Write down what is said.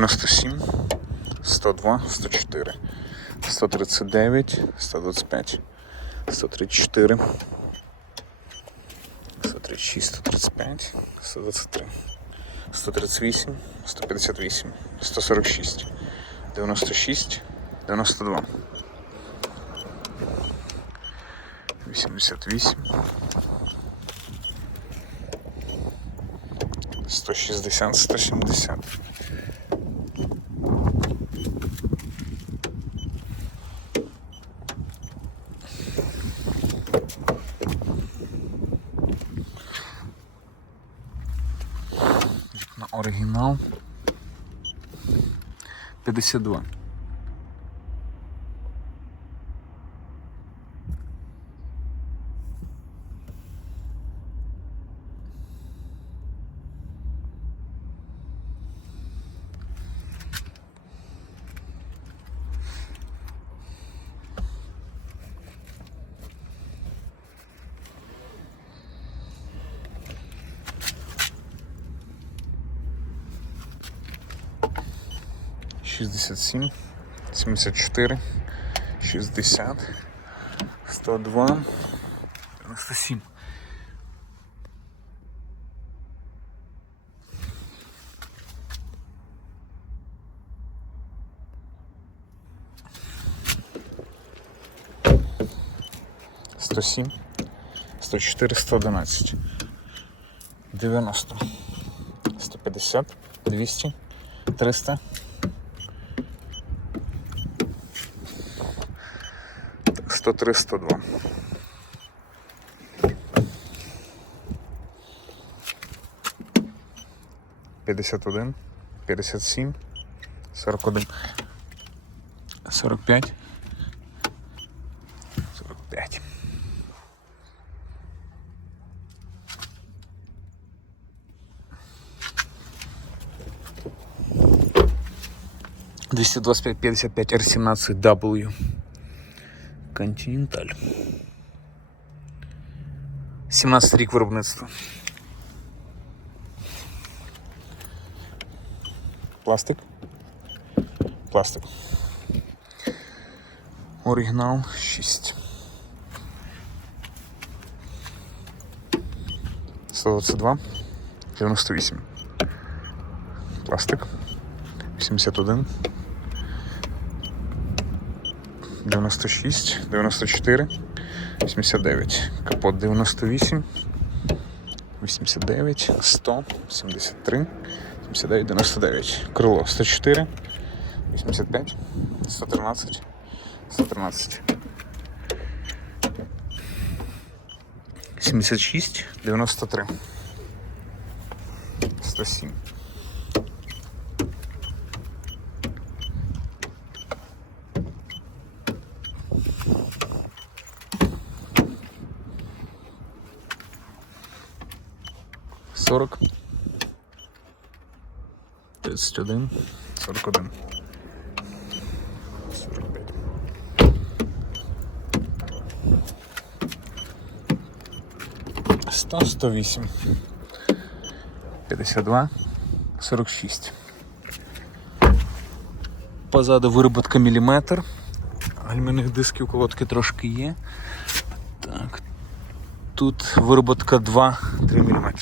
97, 102, 104, 139, 125, 134, 136, 135, 123, 138, 158, 146, 96, 92, 88, 160, 170. На оригінал 52. Шістдесят сім, сімдесят чотири, шістдесят, сто два, дев'яносто сім. Сто сім, сто чотири, сто одинадцять, дев'яносто, сто п'ятдесят, двісті, триста. 103, 102. П'ятдесят один, п'ятдесят сім, сорок один, сорок п'ять, сорок п'ять. Двести двадцать пять, пятьдесят пять, R семнадцать W. Континенталь. 17 рік виробництва. Пластик. Пластик. Оригінал 6. 122. 98. Пластик. 81. 96, 94, 89, капот 98, 89, 100, 73, 79, 99, крило 104, 85, 113, 113, 76, 93, 107. Сорок. Тридцять один. Сорок один. Сорок п'ять. Сто, сто вісім. П'ятдесят два. Сорок шість. Позаду вироботка міліметр. Гальмівних дисків колодки трошки є. Так. Тут вироботка 2-3 мм.